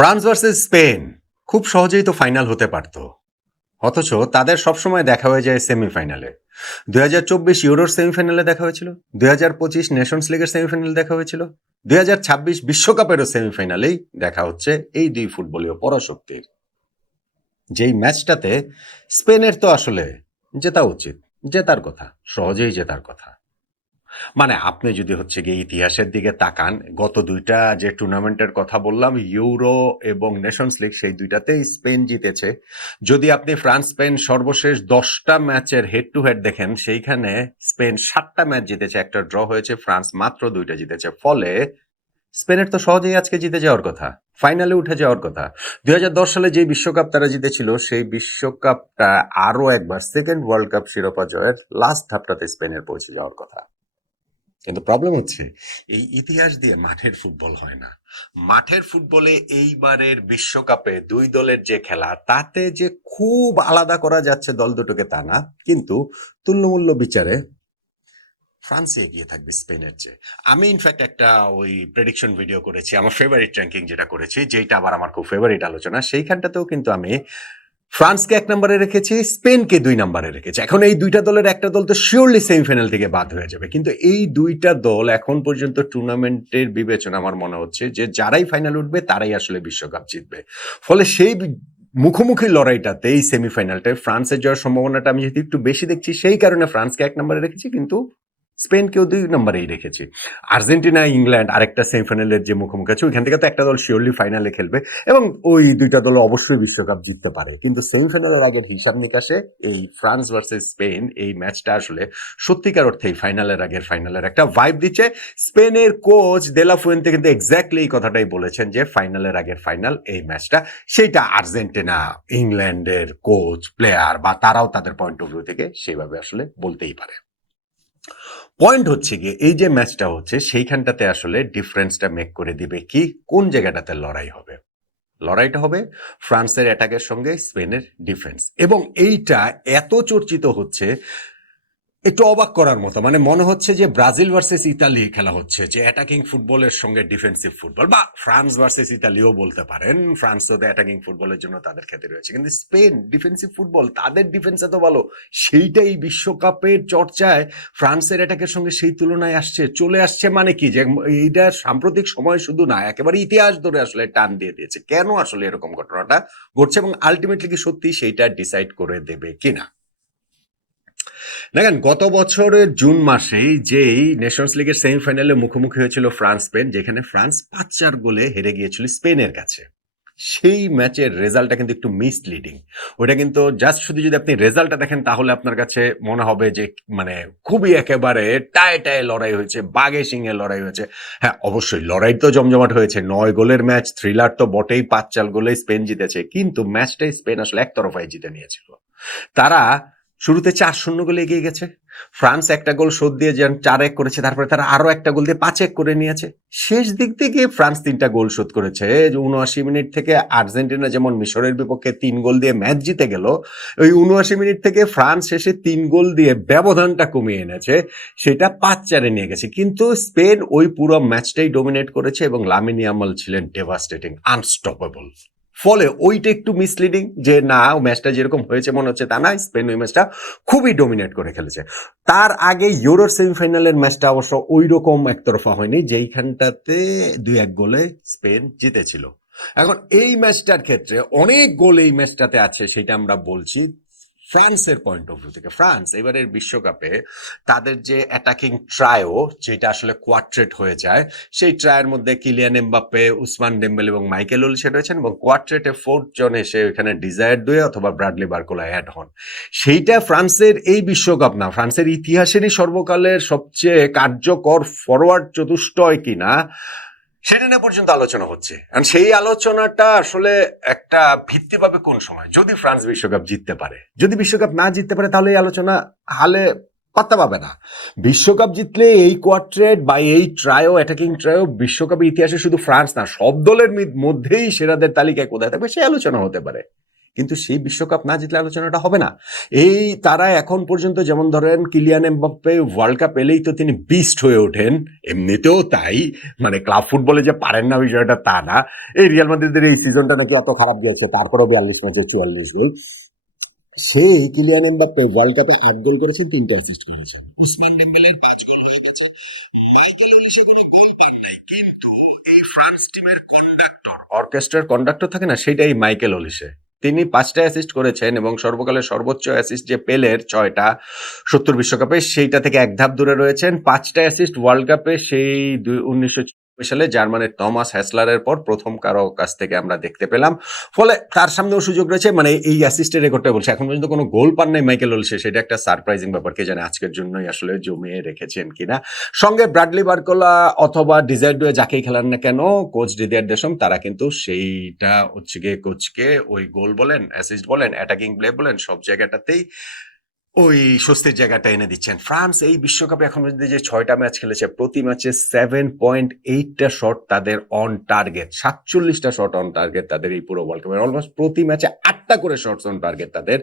France versus Spain খুব সহজেই তো ফাইনাল হতে পারত, অথচ তাদের সবসময় দেখা হয়ে যায় সেমিফাইনালে। 2024 ইউরোর সেমিফাইনালে দেখা হয়েছিল, 2025 নেশনস লিগের সেমিফাইনালে দেখা হয়েছিল, 2026 বিশ্বকাপেরও সেমিফাইনালেই দেখা হচ্ছে এই দুই ফুটবলীয় পরাশক্তির। যেই ম্যাচটাতে স্পেনের তো আসলে জেতা উচিত, জেতার কথা, সহজেই জেতার কথা। মানে আপনি যদি হচ্ছে গিয়ে ইতিহাসের দিকে তাকান, গত দুইটা যে টুর্নামেন্টের কথা বললাম, ইউরো এবং নেশনস লিগ, সেই দুইটাতেই স্পেন জিতেছে। যদি আপনি ফ্রান্স স্পেন সর্বশেষ 10টা ম্যাচের হেড টু হেড দেখেন, সেইখানে স্পেন 7টা ম্যাচ জিতেছে, একটা ড্র হয়েছে, ফ্রান্স মাত্র 2টা জিতেছে। ফলে স্পেনের তো সহজেই আজকে জিতে যাওয়ার কথা, ফাইনালে উঠে যাওয়ার কথা। 2010 সালে যে বিশ্বকাপ তারা জিতেছিল, সেই বিশ্বকাপটা আরো একবার সেকেন্ড ওয়ার্ল্ড কাপ শিরোপা জয়ের লাস্ট ধাপটাতে স্পেনের পৌঁছে যাওয়ার কথা। কিন্তু প্রবলেম হচ্ছে এই ইতিহাস দিয়ে মাঠের ফুটবল হয় না। মাঠের ফুটবলে এইবারের বিশ্বকাপে দুই দলের যে খেলা, তাতে যে খুব আলাদা করা যাচ্ছে দল দুটোকে তা না, কিন্তু তুল্যমূল্য বিচারে ফ্রান্সে এগিয়ে থাকবে স্পেনের চেয়ে। আমি ইনফ্যাক্ট একটা ওই প্রেডিকশন ভিডিও করেছি, আমার ফেভারিট র্যাঙ্কিং যেটা করেছি, যেটা আবার আমার খুব ফেভারিট আলোচনা, সেইখানটাতেও কিন্তু আমি ফ্রান্সকে 1 নম্বরে রেখেছি, স্পেনকে 2 নম্বরে রেখেছি। এখন এই দুইটা দলের একটা দল তো শিওরলি সেমিফাইনাল থেকে বাদ হয়ে যাবে, কিন্তু এই দুইটা দল এখন পর্যন্ত টুর্নামেন্টের বিবেচনা আমার মনে হচ্ছে যে যারাই ফাইনাল উঠবে তারাই আসলে বিশ্বকাপ জিতবে। ফলে সেই মুখোমুখি লড়াইটাতে এই সেমিফাইনালটায় ফ্রান্সের যাওয়ার সম্ভাবনাটা আমি যেহেতু একটু বেশি দেখছি, সেই কারণে ফ্রান্সকে 1 নম্বরে রেখেছি, কিন্তু স্পেনকেও 2 নম্বরেই রেখেছি। আর্জেন্টিনা ইংল্যান্ড আরেকটা সেমিফাইনালের যে মুখোমুখি আছে, ওইখান থেকে তো একটা দল শিওরলি ফাইনালে খেলবে এবং ওই দুইটা দল অবশ্যই বিশ্বকাপ জিততে পারে। কিন্তু সেমিফাইনালের আগের হিসাব নিকাশে এই ফ্রান্স ভার্সেস স্পেন এই ম্যাচটা আসলে সত্যিকার অর্থেই ফাইনালের আগের ফাইনালের একটা ভাইব দিচ্ছে। স্পেনের কোচ দেলা ফুয়েন্তে কিন্তু এক্স্যাক্টলি এই কথাটাই বলেছেন যে ফাইনালের আগের ফাইনাল এই ম্যাচটা, সেইটা আর্জেন্টিনা ইংল্যান্ডের কোচ প্লেয়ার বা তারাও তাদের পয়েন্ট অফ ভিউ থেকে সেভাবে আসলে বলতেই পারে। পয়েন্ট হচ্ছে গিয়ে এই যে ম্যাচটা হচ্ছে, সেইখানটাতে আসলে ডিফারেন্সটা মেক করে দিবে কি, কোন জায়গাটাতে লড়াই হবে। লড়াইটা হবে ফ্রান্সের অ্যাটাকের সঙ্গে স্পেনের ডিফেন্স, এবং এইটা এত চর্চিত হচ্ছে, একটু অবাক করার মতো। মানে মনে হচ্ছে যে ব্রাজিল ভার্সেস ইতালি খেলা হচ্ছে, যে অ্যাটাকিং ফুটবলের সঙ্গে ডিফেন্সিভ ফুটবল, বা ফ্রান্স ভার্সেস ইতালিও বলতে পারেন। ফ্রান্স তো অ্যাটাকিং ফুটবলের জন্য তাদের খ্যাতি রয়েছে, কিন্তু স্পেন ডিফেন্সিভ ফুটবল, তাদের ডিফেন্স এত ভালো, সেইটাই বিশ্বকাপের চর্চায় ফ্রান্সের অ্যাটাকের সঙ্গে সেই তুলনায় আসছে, চলে আসছে। মানে কি যে এইটা সাম্প্রতিক সময় শুধু না, একেবারে ইতিহাস ধরে আসলে টান দিয়ে দিয়েছে। কেন আসলে এরকম ঘটনাটা ঘটছে এবং আলটিমেটলি কি সত্যি সেইটা ডিসাইড করে দেবে কিনা। দেখেন, গত বছরের জুন মাসেই যেই নেশনস লিগের সেমিফাইনালে মুখোমুখি হয়েছিল ফ্রান্স স্পেন, যেখানে ফ্রান্স 5-4 গোলে হেরে গিয়েছিল স্পেনের কাছে, সেই ম্যাচের রেজাল্টটা কিন্তু একটু মিসলিডিং। ওটা কিন্তু জাস্ট শুধু যদি আপনি রেজাল্টটা দেখেন, তাহলে আপনার কাছে মনে হবে যে মানে খুবই একেবারে টায়ে টায়ে লড়াই হয়েছে, বাঘে সিংহে লড়াই হয়েছে। হ্যাঁ, অবশ্যই লড়াই তো জমজমাট হয়েছে, 9 গোলের ম্যাচ, থ্রিলার তো বটেই, 5-4 গোলে স্পেন জিতেছে, কিন্তু ম্যাচটাই স্পেন আসলে একতরফায় জিতে নিয়েছিল। তারা শুরুতে 4-0 গোলে এগিয়ে গেছে, ফ্রান্স একটা গোল শোধ দিয়ে যেন 4-1 করেছে, তারপরে তারা আরো একটা গোল দিয়ে 5-1 করে নিয়েছে। শেষ দিক থেকে ফ্রান্স 3টা গোল শোধ করেছে। 79 মিনিট থেকে আর্জেন্টিনা যেমন মিশরের বিপক্ষে 3 গোল দিয়ে ম্যাচ জিতে গেল, ওই 79 মিনিট থেকে ফ্রান্স শেষে 3 গোল দিয়ে ব্যবধানটা কমিয়ে এনেছে, সেটা 5-4-এ নিয়ে গেছে। কিন্তু স্পেন ওই পুরো ম্যাচটাই ডোমিনেট করেছে এবং লামিন ইয়ামাল ছিলেন ডেভাস্টেটিং, আনস্টপেবল। ফলে ওইটা একটু মিসলিডিং, যে না ম্যাচটা যেরকম হয়েছে মনে হচ্ছে তা না, স্পেন ওই ম্যাচটা খুবই ডোমিনেট করে খেলেছে। তার আগে ইউরোর সেমিফাইনালের ম্যাচটা অবশ্য ওই রকম একতরফা হয়নি, যেইখানটাতে 2-1 গোলে স্পেন জিতেছিল। এখন এই ম্যাচটার ক্ষেত্রে অনেক গোল এই ম্যাচটাতে আছে, সেটা আমরা বলছি ফ্রান্সের পয়েন্ট অফ ভিউ থেকে। ফ্রান্স এবারের বিশ্বকাপে তাদের যে অ্যাটাকিং ট্রায়ো, যেটা আসলে কোয়ার্ট্রেট হয়ে যায়, সেই ট্রায়ের মধ্যে কিলিয়ান এমবাপ্পে, উসমান ডেম্বেলে এবং মাইকেল ওলিসে রয়েছেন, এবং কোয়ার্ট্রেটে 4th জন এসে এখানে ডিজায়ার দুয়ে অথবা ব্রাডলি বার্কোলা অ্যাড হন। সেইটা ফ্রান্সের এই বিশ্বকাপ না, ফ্রান্সের ইতিহাসেরই সর্বকালের সবচেয়ে কার্যকর ফরওয়ার্ড চতুষ্টয় কিনা, সেটা নিয়ে পর্যন্ত আলোচনা হচ্ছে। সেই আলোচনাটা আসলে একটা ভিত্তি পাবে কোন সময়, যদি ফ্রান্স বিশ্বকাপ জিততে পারে। যদি বিশ্বকাপ না জিততে পারে, তাহলে এই আলোচনা হালে পাত্তা পাবে না। বিশ্বকাপ জিতলে এই কোয়ার্ট্রেট বা এই ট্রায়ো, অ্যাটাকিং ট্রায়ো, বিশ্বকাপের ইতিহাসে শুধু ফ্রান্স না, সব দলের মধ্যেই সেরাদের তালিকায় কোথায় থাকবে, সেই আলোচনা হতে পারে। কিন্তু সেই বিশ্বকাপ না জিতলে আলোচনাটা হবে না। এই তারা এখন পর্যন্ত যেমন ধরেন কিলিয়ান এমবাপ্পে ওয়ার্ল্ড কাপ এলেই তো তিনি বিস্ট হয়ে ওঠেন, এমনিতেও তাই, মানে ক্লাব ফুটবলে যে পারেন না বিষয়টা তা না। এই রিয়াল মাদ্রিদের এই সিজনটা নাকি অত খারাপ গিয়েছে, তারপরেও 42 ম্যাচে 44 গোল। সেই কিলিয়ান এমবাপ্পে ওয়ার্ল্ড কাপে 8 গোল করেছেন, 3টা অ্যাসিস্ট করেছেন। উসমান ডেম্বেলের 5 গোল হয়ে গেছে। মাইকেল ওলিসে কোনো গোল পান নাই, কিন্তু এই ফ্রান্স টিমের কন্ডাক্টর, অর্কেস্ট্রার কন্ডাক্টর থাকে না, সেটাই মাইকেল ওলিসে। তিনি 5টা অ্যাসিস্ট করেছেন এবং সর্বকালের সর্বোচ্চ অ্যাসিস্ট যে পেলের 6টা 70 বিশ্বকাপে, সেইটা থেকে এক ধাপ দূরে রয়েছেন। 5টা অ্যাসিস্ট ওয়ার্ল্ড কাপে সেই 1996 সালে জার্মানির টমাস হ্যাসলারের পর প্রথম কারো কাছ থেকে আমরা দেখতে পেলাম। ফলে তার সামনেও সুযোগ রয়েছে, মানে এই অ্যাসিস্টের রেকর্ডটা বলছে। এখন পর্যন্ত কোনো গোল পান নাই মাইকেল ওলিসে, সেটা একটা সারপ্রাইজিং ব্যাপার। কে জানে আজকের জন্যই আসলে জমিয়ে রেখেছেন কিনা। সঙ্গে ব্রাডলি বার্কোলা অথবা ডিজায়ার ডুয়ে যাকেই খেলান না কেন, কোচ ডিদিয়ার দেশম, তারা কিন্তু সেইটা হচ্ছে গিয়ে কোচকে ওই গোল বলেন, অ্যাসিস্ট বলেন, অ্যাটাকিং প্লে বলেন, সব জায়গাটাতেই ওই স্বস্তির জায়গাটা এনে দিচ্ছেন। ফ্রান্স এই বিশ্বকাপে এখন পর্যন্ত যে 6টা ম্যাচ খেলেছে, প্রতি ম্যাচে 7.8টা শট তাদের অন টার্গেট, 47টা শট অন টার্গেট তাদের এই পুরো ওয়ার্ল্ড কাপে। অলমোস্ট প্রতি ম্যাচে 8টা করে শটস অন টার্গেট তাদের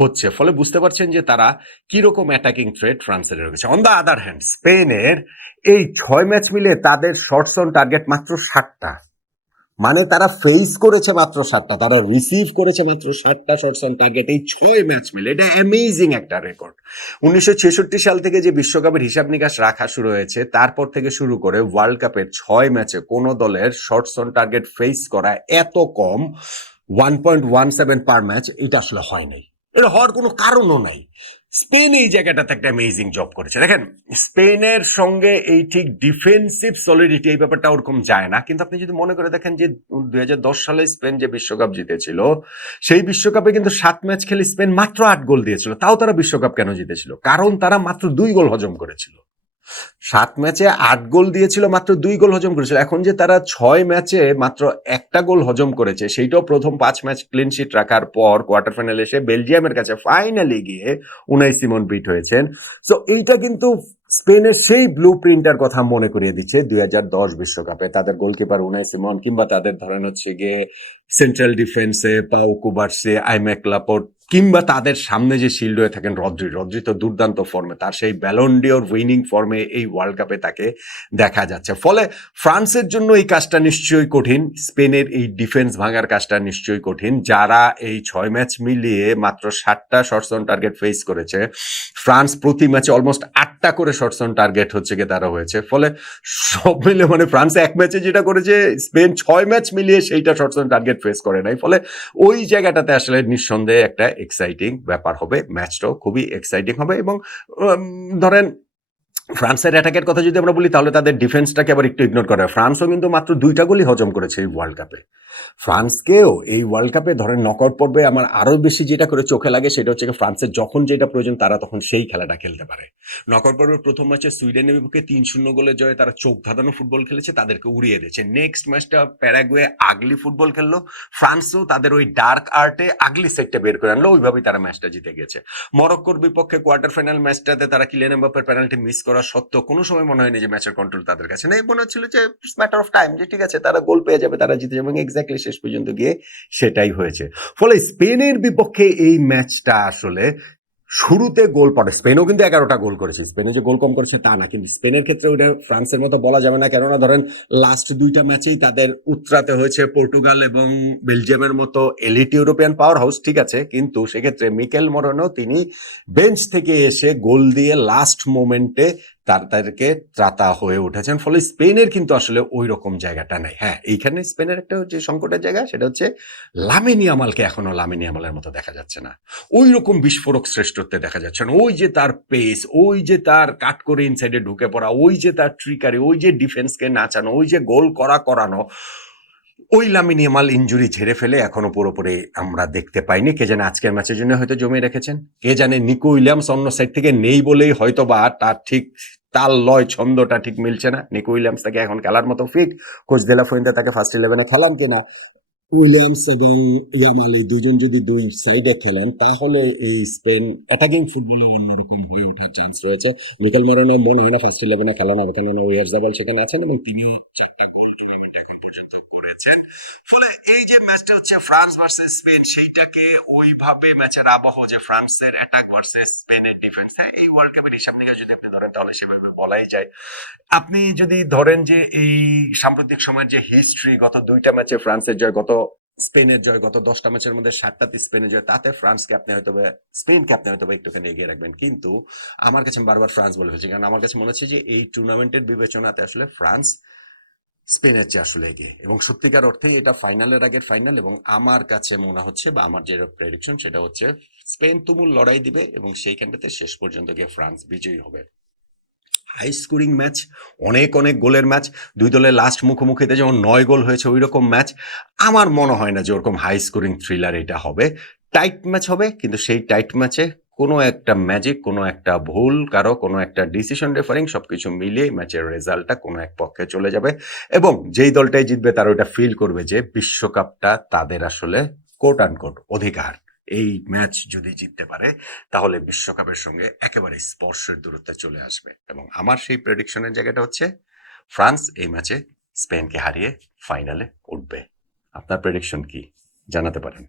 হচ্ছে। ফলে বুঝতে পারছেন যে তারা কিরকম অ্যাটাকিং থ্রেট ফ্রান্সের রয়েছে। অন দ্য আদার হ্যান্ড স্পেনের এই 6 ম্যাচ মিলে তাদের শটস অন টার্গেট মাত্র 7টা। মানে তারা ফেস করেছে মাত্র 7টা, তারা রিসিভ করেছে মাত্র 7টা শটস অন টার্গেট এই 6 ম্যাচ মিলে। এটা অ্যামেজিং একটা রেকর্ড। 1966 সাল থেকে যে বিশ্বকাপের হিসাব নিকাশ রাখা শুরু হয়েছে, তারপর থেকে শুরু করে ওয়ার্ল্ড কাপের 6 ম্যাচে কোন দলের শটস অন টার্গেট ফেস করা এত কম, 1.17 পার ম্যাচ, এটা আসলে হয় নাই। এটা হওয়ার কোনো কারণও নাই। স্পেন এই জায়গাটাতে একটা অ্যামেজিং জব করেছে। দেখেন, স্পেনের সঙ্গে এই ঠিক ডিফেন্সিভ সলিডিটি এই ব্যাপারটা ওরকম যায় না, কিন্তু আপনি যদি মনে করে দেখেন যে 2010 সালে স্পেন যে বিশ্বকাপ জিতেছিল, সেই বিশ্বকাপে কিন্তু 7 ম্যাচ খেলে স্পেন মাত্র 8 গোল দিয়েছিল। তাও তারা বিশ্বকাপ কেন জিতেছিল? কারণ তারা মাত্র 2 গোল হজম করেছিল। 7 ম্যাচে 8 গোল দিয়েছিল, মাত্র 2 গোল হজম করেছিল। এখন যে তারা 6 ম্যাচে মাত্র একটা গোল হজম করেছে, সেইটাও প্রথম 5 ম্যাচ ক্লিন শিট রাখার পর কোয়ার্টার ফাইনালে এসে বেলজিয়ামের কাছে ফাইনালি গিয়ে উনাই সিমন বিট হয়েছেন। সো এইটা কিন্তু স্পেনের সেই ব্লু প্রিন্টার কথা মনে করিয়ে দিচ্ছে 2010 বিশ্বকাপে তাদের গোলকিপার উনাই সিমন, কিংবা তাদের ধরেন হচ্ছে গিয়ে সেন্ট্রাল ডিফেন্সে পাউ কুবার্সে, আইম্যাক লাপোর্ট, কিংবা তাদের সামনে যে শিল্ড হয়ে থাকেন রদ্রি তো দুর্দান্ত ফর্মে, তার সেই ব্যালন ডিওর উইনিং ফর্মে এই ওয়ার্ল্ড কাপে তাকে দেখা যাচ্ছে। ফলে ফ্রান্সের জন্য এই কাজটা নিশ্চয়ই কঠিন, স্পেনের এই ডিফেন্স ভাঙার কাজটা নিশ্চয়ই কঠিন। যারা এই 6 ম্যাচ মিলিয়ে মাত্র 7টা শটস অন টার্গেট ফেস করেছে, ফ্রান্স প্রতি ম্যাচে অলমোস্ট 8টা করে শটস অন টার্গেট হচ্ছে গিয়ে তারা হয়েছে। ফলে সব মিলে মানে ফ্রান্স এক ম্যাচে যেটা করেছে, স্পেন 6 ম্যাচ মিলিয়ে সেইটা শটস অন টার্গেট ফেস করে নাই। ফলে ওই জায়গাটাতে আসলে নিঃসন্দেহে একটা এক্সাইটিং ব্যাপার হবে, ম্যাচটাও খুবই এক্সাইটিং হবে। এবং ধরেন ফ্রান্সের অ্যাটাকের কথা যদি আমরা বলি, তাহলে তাদের ডিফেন্সটাকে আবার একটু ইগনোর করে। ফ্রান্সও কিন্তু মাত্র 2টা গোলই হজম করেছে এই ওয়ার্ল্ড কাপে। ফ্রান্সকেও এই ওয়ার্ল্ড কাপে ধরেন নকআউট পর্বে আমার আরো বেশি যেটা করে চোখে লাগে, সেটা হচ্ছে ফ্রান্সের যখন যেটা প্রয়োজন তারা তখন সেই খেলাটা খেলতে পারে। নকআউট পর্বের প্রথম ম্যাচে সুইডেনের বিপক্ষে 3-0 গোলের জয়ে তারা চোখ ধাঁধানো ফুটবল খেলেছে, তাদেরকে উড়িয়ে দিয়েছে। নেক্সট ম্যাচটা প্যারাগুয়ে আগলি ফুটবল খেললো, ফ্রান্সও তাদের ওই ডার্ক আর্টে আগলি সেটটা বের করে আনলো, ওইভাবেই তারা ম্যাচটা জিতে গেছে। মরক্কোর বিপক্ষে কোয়ার্টার ফাইনাল ম্যাচটাতে তারা কিলিয়ান এমবাপ্পের পেনাল্টি মিস করা সত্ত্বেও কোনো সময় মনে হয়নি যে ম্যাচের কন্ট্রোল তাদের কাছে নেই। মনে হচ্ছিল যে ইটস ম্যাটার অফ টাইম, যে ঠিক আছে তারা গোল পেয়ে যাবে, তারা জিতে যাবে, এবং এক্স্যাক্টলি শেষ পর্যন্ত গিয়ে সেটাই হয়েছে। ফলে স্পেনের বিপক্ষে এই ম্যাচটা আসলে শুরুতে গোল পড়ে, স্পেনও কিন্তু 11টা গোল করেছে, স্পেনে যে গোল কম করেছে তা না, কিন্তু স্পেনের ক্ষেত্রে ওইটা ফ্রান্সের মতো বলা যাবে না। কেননা ধরেন লাস্ট 2টা ম্যাচেই তাদের উতরাতে হয়েছে পর্তুগাল এবং বেলজিয়ামের মতো এলিট ইউরোপিয়ান পাওয়ার হাউস, ঠিক আছে, কিন্তু সেক্ষেত্রে মিকেল মরনো তিনি বেঞ্চ থেকে এসে গোল দিয়ে লাস্ট মোমেন্টে তাদেরকে ত্রাতা হয়ে উঠেছেন। ফলে স্পেনের কিন্তু আসলে ওই রকম জায়গাটা নাই। হ্যাঁ, এইখানে স্পেনের একটা যে সংকটের জায়গা, সেটা হচ্ছে লামিন ইয়ামালকে এখনো লামিন ইয়ামালের মতো দেখা যাচ্ছে না, ওই রকম বিস্ফোরক শ্রেষ্ঠত্বে দেখা যাচ্ছে না। ওই যে তার পেস, ওই যে তার কাট করে ইনসাইডে ঢুকে পড়া, ওই যে তার ট্রিকারি, ওই যে ডিফেন্সকে নাচানো, ওই যে গোল করানো, ওই লামিন ইয়ামাল ইনজুরি ঝেড়ে ফেলে এখনো পুরোপুরি আমরা দেখতে পাইনি। কে জানে আজকের ম্যাচের জন্য হয়তো জমিয়ে রেখেছেন, কে জানে নিকো উইলিয়ামস অন্য সাইড থেকে নেই বলেই হয়তো বা তার ঠিক তাল লয় ছন্দটা ঠিক মিলছে না। নিকো উইলিয়ামস তাকে এখন খেলার মতো ফিট, কোচ দেলা ফুয়েন্তে তাকে ফার্স্ট 11-এ খেলান কিনা, উইলিয়ামস এবং ইয়ামাল এই দুজন যদি দুই সাইডে খেলেন, তাহলে এই স্পেন অ্যাটাকিং ফুটবলে অন্যরকম হয়ে ওঠার চান্স রয়েছে। মিকেল মরেনো মনে হয় না ফার্স্ট 11-এ খেলানো হবে, কেননা ওয়ারজাবাল সেখানে আছেন এবং তিনি 4টা গোল টুর্নামেন্টে এখন পর্যন্ত করেছেন। ফলে এই যে ম্যাচটা হচ্ছে ফ্রান্স ভার্সেস স্পেন, সেইটাকে ওইভাবে ম্যাচের আবহ যে ফ্রান্সের অ্যাটাক ভার্সেস স্পেনের ডিফেন্স, হ্যাঁ এই ওয়ার্ল্ড কাপের হিসাব নিকাশ যদি আপনি ধরেন তাহলে সেভাবে বলাই যায়। আপনি যদি ধরেন যে এই সাম্প্রতিক সময়ের যে হিস্ট্রি, গত ২টা ম্যাচে ফ্রান্সের জয়, গত স্পেনের জয়, গত ১০টা ম্যাচের মধ্যে ৭টাতে স্পেনের জয়, তাতে ফ্রান্সকে আপনি হয়তো স্পেনকে আপনি হয়তো একটুখানি এগিয়ে রাখবেন। কিন্তু আমার কাছে আমি বারবার ফ্রান্স বলে ফেলছি, কারণ আমার কাছে মনে হচ্ছে যে এই টুর্নামেন্টের বিবেচনাতে আসলে ফ্রান্স স্পেনের চেয়ে আসলে এগিয়ে, এবং সত্যিকার অর্থেই এটা ফাইনালের আগের ফাইনাল, এবং আমার কাছে মনে হচ্ছে বা আমার যে প্রেডিকশন সেটা হচ্ছে স্পেন তুমুল লড়াই দিবে এবং সেইখানটাতে শেষ পর্যন্ত গিয়ে ফ্রান্স বিজয়ী হবে। হাই স্কোরিং ম্যাচ, অনেক অনেক গোলের ম্যাচ, দুই দলের লাস্ট মুখোমুখিতে যেমন ৯ গোল হয়েছে ওই রকম ম্যাচ। আমার মনে হয় না যে ওরকম হাই স্কোরিং থ্রিলার এটা হবে। টাইট ম্যাচ হবে, কিন্তু সেই টাইট ম্যাচে কোনো একটা ম্যাজিক, কোনো একটা ভুল কারো, কোনো একটা ডিসিশন রেফারিং সবকিছু মিলিয়ে ম্যাচের রেজাল্টটা কোনো এক পক্ষে চলে যাবে, এবং যেই দলটাই জিতবে তারা ওটা ফিল করবে যে বিশ্বকাপটা তাদের আসলে কোট আনকোট অধিকার। এই ম্যাচ যদি জিততে পারে তাহলে বিশ্বকাপের সঙ্গে একেবারে স্পর্শের দূরত্বে চলে আসবে, এবং আমার সেই প্রেডিকশনের জায়গাটা হচ্ছে ফ্রান্স এই ম্যাচে স্পেনকে হারিয়ে ফাইনালে উঠবে। আপনার প্রেডিকশন কি জানাতে পারেন?